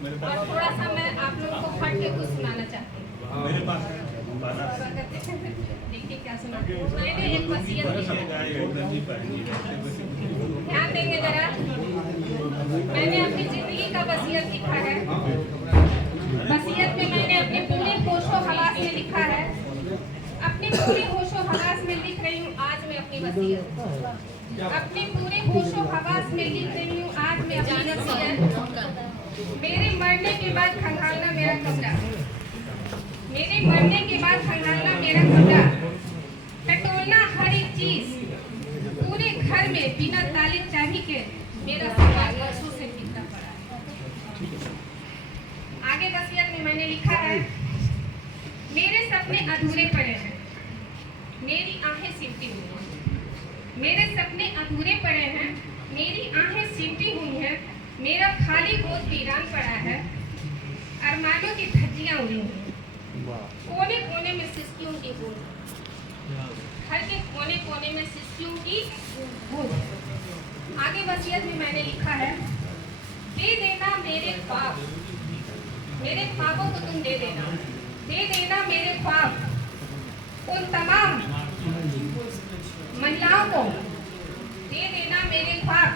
और थोड़ा सा मैं आप लोगों को फट के कुछ सुनाना चाहती हूँ। मेरे पास देखिए क्या सुनाती हूँ। मैंने एक वसीयत ध्यान देंगे जरा। मैंने अपनी जिंदगी का वसीयत लिखा है। वसीयत में मैंने अपने पूरे होशो हवास में लिखा है। अपने पूरे होशो हवास में लिख रही हूँ आज मैं अपनी वसीयत। अपने पूरे होशो हवास में लिख रही हूँ आज मैं अपनी वसीयत। मेरे मरने के बाद खंगालना मेरा कमरा। मेरे मरने के बाद खंगालना मेरा कमरा। टटोलना हर एक चीज। पूरे घर में बिना ताले चाबी के मेरा सवाल वर्षों से बिकता पड़ा है। आगे वसीयत में मैंने लिखा है, मेरे सपने अधूरे पड़े हैं, मेरी आंखें सिमटी हुई हैं। मेरे सपने अधूरे पड़े हैं, मेरी आंखें सिमटी हुई हैं। मेरा खाली गोद वीरान पड़ा है, अरमानों की धज्जियां उड़ी हुई। कोने कोने में सिसकियों की गूंज, घर के कोने कोने में सिसकियों की गूंज। आगे वसीयत में मैंने लिखा है, दे देना मेरे ख्वाब, मेरे ख्वाबों को तुम दे देना। दे देना मेरे ख्वाब उन तमाम महिलाओं को। दे देना मेरे ख्वाब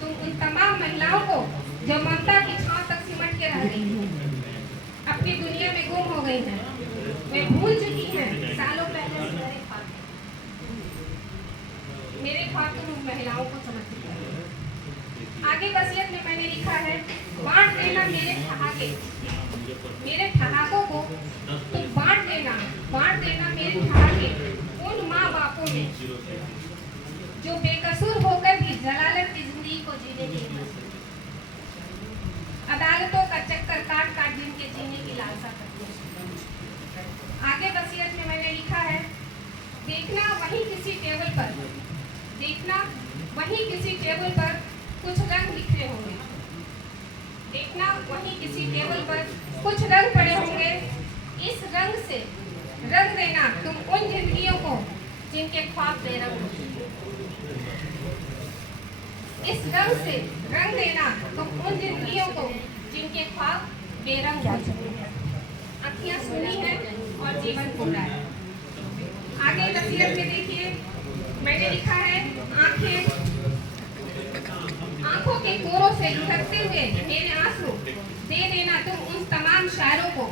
तुम उन तमाम महिलाओं को जो ममता की छांव तक सिमट के रह गई हैं, अपनी दुनिया में गुम हो गई हैं। वे भूल चुकी हैं सालों पहले से मेरे ख्वाब। मेरे ख्वाब तुम उन महिलाओं को समझती हो। आगे वसीयत में मैंने लिखा है, बांट देना मेरे ठहाके, मेरे ठहाकों को तुम बांट देना। बांट देना मेरे ठहाके उन माँ बापों में जो बेकसूर होकर भी जलालत की जिंदगी को जीने की हिम्मत, अदालतों का चक्कर काट काट जिनके जीने की लालसा करती है। आगे वसीयत में मैंने लिखा है, देखना वहीं किसी टेबल पर, देखना वहीं किसी टेबल पर कुछ रंग बिखरे होंगे। देखना वहीं किसी टेबल पर कुछ रंग पड़े होंगे। इस रंग से रंग देना तुम उन जिंदगियों को जिनके ख्वाब बेरंग हो। इस रंग से रंग देना तुम उन जिंदगियों को जिनके ख्वाब बेरंग हो चुके हैं। अखियां सुनी है और जीवन पूरा है। आगे वसीयत में देखिए मैंने लिखा है, आंखों के कोरों से लुढ़कते हुए मेरे आंसू दे देना तुम उन तमाम शायरों को।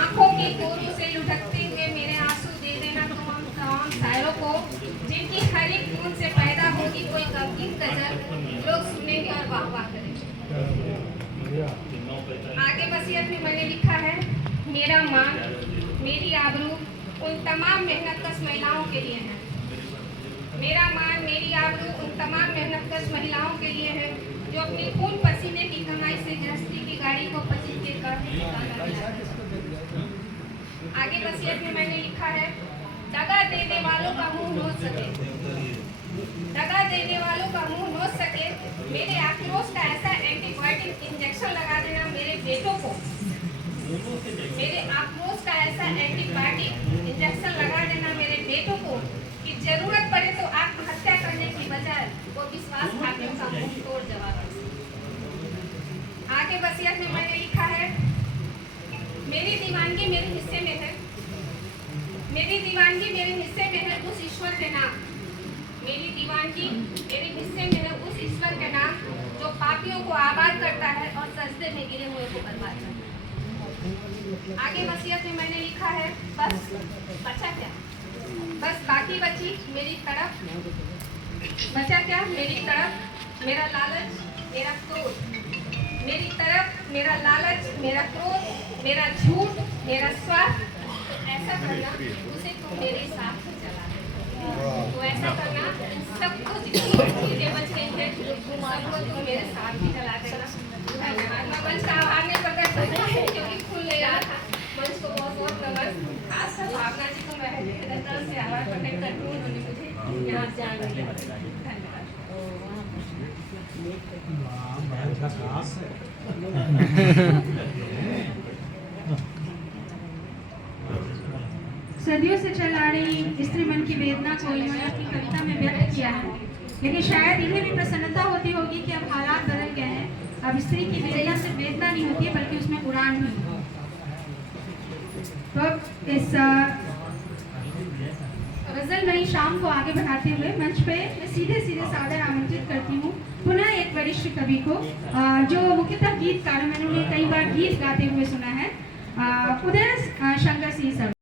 आंखों के कोरों से लुढ़कते हुए मेरे आंसू दे देना तुम उन तमाम शायरों को जिनकी हर एक बूंद से पैदा होगी कोई गमगीन गजल, लोग सुनेंगे और वाह वाह करेंगे। आगे वसीयत में मैंने लिखा है, मेरा मान मेरी आबरू उन तमाम मेहनतकश महिलाओं के लिए है। मेरा मान मेरी आबरू उन तमाम मेहनतकश महिलाओं के लिए है जो अपने खून पसीने की कमाई से गृहस्थी की गाड़ी को पसीज के आगे वसीयत में मैंने लिखा है, दगा देने वालों का मुंह नोच सके, दगा देने वालों का मुंह नोच सके। मेरे आक्रोश का ऐसा एंटीबायोटिक इंजेक्शन लगा देना मेरे बेटों को। मेरे आक्रोश का ऐसा एंटीबायोटिक इंजेक्शन लगा देना मेरे बेटों को कि जरूरत पड़े तो आत्महत्या करने की बजाय वो विश्वासघातियों का मुंह तोड़ जवाब दे। आगे वसीयत में मैंने लिखा है, मेरी दीवानगी मेरे हिस्से में है, मेरी दीवानगी मेरे हिस्से में है उस ईश्वर के नाम। मेरी दीवानगी मेरे हिस्से में है उस ईश्वर के नाम जो पापियों को आबाद करता है और सजदे में गिरे हुए को बर्बाद करता है। आगे वसीयत में मैंने लिखा है, बस बचा क्या, बस बाकी बची मेरी तड़प, बचा क्या मेरी तड़प, मेरा लालच, मेरा क्रोध। मेरी तरफ मेरा लालच, मेरा क्रोध, मेरा झूठ, मेरा स्वार्थ। ऐसा करना उसे तुम मेरे साथ ही चला देना। तो ऐसा करना सबको जितनी चीजें बच गई है सबको तुम मेरे साथ ही चला देना। धन्यवाद। मैं मंच का आभार नहीं प्रकट करना है क्योंकि खुल नहीं रहा था। मंच को बहुत बहुत नमस्कार। खासकर भावना जी को मैं हृदय से आभार प्रकट करती हूँ, उन्होंने मुझे यहाँ से आने दिया। धन्यवाद। सदियों से चल आ रही स्त्री मन की वेदना को इन्होंने अपनी कविता में व्यक्त किया है, लेकिन शायद इन्हें भी प्रसन्नता होती होगी कि अब हालात बदल गए हैं। अब स्त्री की वेदना सिर्फ वेदना नहीं होती है बल्कि उसमें उड़ान भी है। तो अब इस गजल में शाम को आगे बढ़ाते हुए मंच पे मैं सीधे सादर आमंत्रित करती हूँ पुनः एक वरिष्ठ कवि को, जो मुख्यतः गीतकार, मैंने उन्हें कई बार गीत गाते हुए सुना है, उदय शंकर सिंह सर।